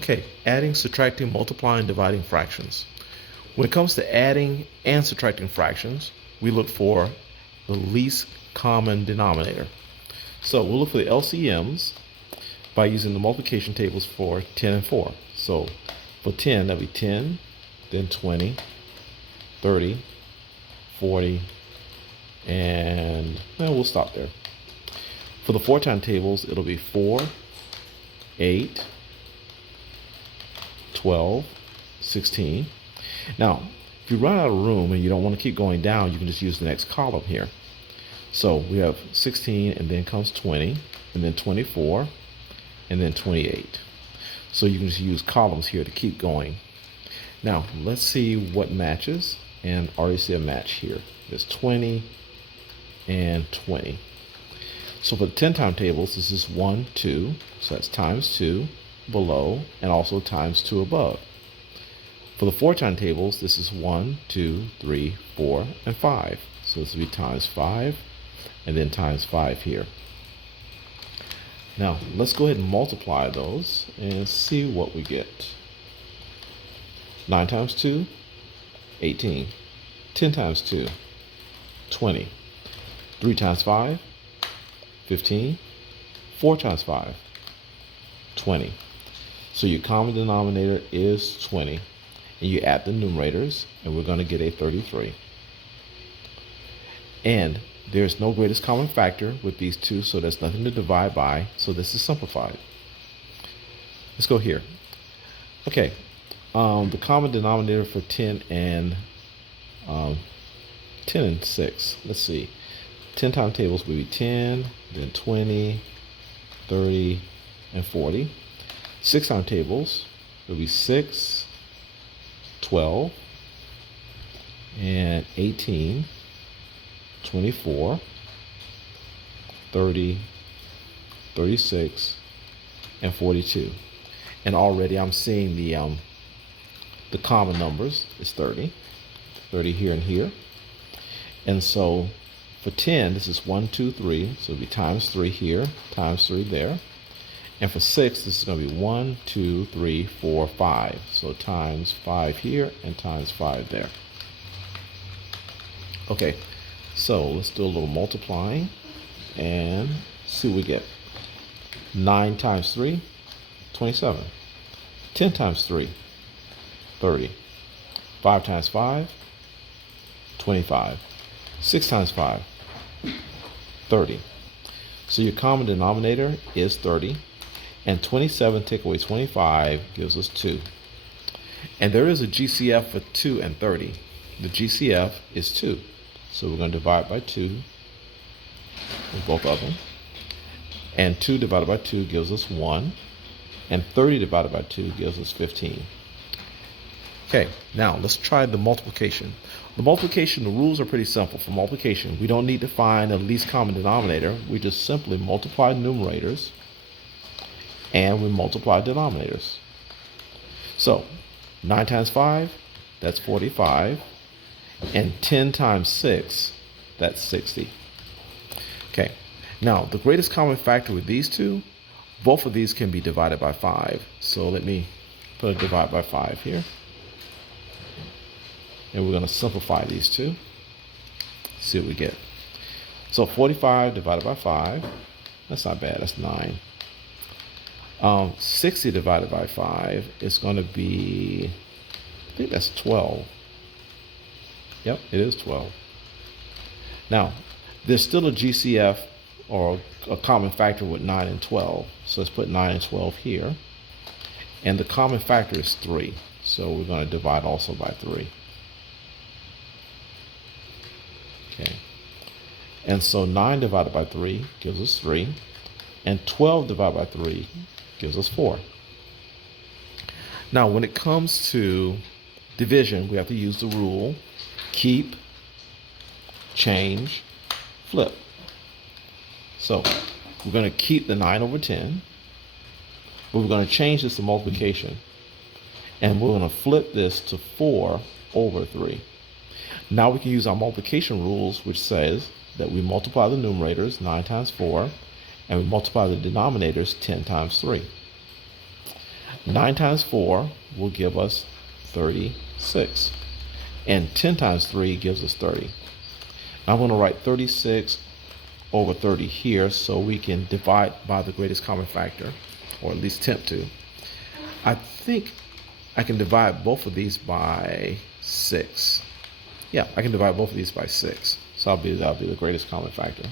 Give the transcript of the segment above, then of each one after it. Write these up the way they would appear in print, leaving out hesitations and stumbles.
Okay, adding, subtracting, multiplying, dividing fractions. When it comes to adding and subtracting fractions, we look for the least common denominator. So we'll look for the LCMs by using the multiplication tables for 10 and 4. So for 10, that'll be 10, then 20, 30, 40, and we'll stop there. For the 4 time tables, it'll be 4, 8, 12, 16. Now, if you run out of room and you don't want to keep going down, you can just use the next column here. So we have 16, and then comes 20, and then 24, and then 28. So you can just use columns here to keep going. Now, let's see what matches, and already see a match here. There's 20 and 20. So for the 10 time tables, this is 1, 2, so that's times 2 below, and also times 2 above. For the 4 time tables, this is 1, 2, 3, 4, and 5. So this will be times 5, and then times 5 here. Now, let's go ahead and multiply those and see what we get. 9 times 2, 18. 10 times 2, 20. 3 times 5, 15. 4 times 5, 20. So your common denominator is 20. And you add the numerators, and we're going to get a 33. And there's no greatest common factor with these two, so there's nothing to divide by, so this is simplified. Let's go here. Okay, the common denominator for 10 and 6. Let's see. 10 time tables will be 10, then 20, 30, and 40. 6 time tables will be 6, 12, and 18, 24, 30, 36, and 42. And already I'm seeing the common numbers is 30 here and here. And so for 10, this is 1, 2, 3, so it'll be times 3 here, times 3 there. And for 6, this is going to be 1, 2, 3, 4, 5. So times 5 here and times 5 there. Okay, so let's do a little multiplying and see what we get. 9 times 3, 27. 10 times 3, 30. 5 times 5, 25. 6 times 5, 30. So your common denominator is 30. And 27 take away 25 gives us 2. And there is a GCF for 2 and 30. The GCF is 2. So we're going to divide by 2 with both of them. And 2 divided by 2 gives us 1. And 30 divided by 2 gives us 15. Okay, now let's try the multiplication. The multiplication, the rules are pretty simple. For multiplication, we don't need to find the least common denominator. We just simply multiply numerators and we multiply denominators. So 9 times 5, that's 45. And 10 times 6, that's 60. Okay, now the greatest common factor with these two, both of these can be divided by 5. So let me put a divide by 5 here. And we're going to simplify these two. See what we get. So 45 divided by 5, that's not bad, that's 9. 60 divided by 5 is going to be, I think that's 12. Yep, it is 12. Now, there's still a GCF or a common factor with 9 and 12. So let's put 9 and 12 here. And the common factor is 3. So we're going to divide also by 3. Okay. And so 9 divided by 3 gives us 3. And 12 divided by 3 gives us 4. Now, when it comes to division, we have to use the rule keep, change, flip. So we're going to keep the 9 over 10, but we're going to change this to multiplication. And we're going to flip this to 4 over 3. Now we can use our multiplication rules, which says that we multiply the numerators, 9 times 4, and we multiply the denominators, 10 times 3. 9 times 4 will give us 36. And 10 times 3 gives us 30. I'm going to write 36 over 30 here so we can divide by the greatest common factor, or at least attempt to. I think I can divide both of these by 6. Yeah, I can divide both of these by 6. So that'll be the greatest common factor.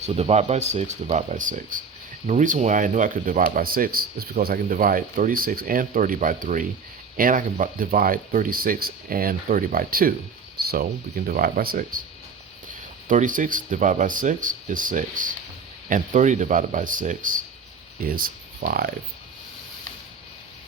So divide by 6, divide by 6. And the reason why I knew I could divide by 6 is because I can divide 36 and 30 by 3, and I can divide 36 and 30 by 2. So we can divide by 6. 36 divided by 6 is 6, and 30 divided by 6 is 5.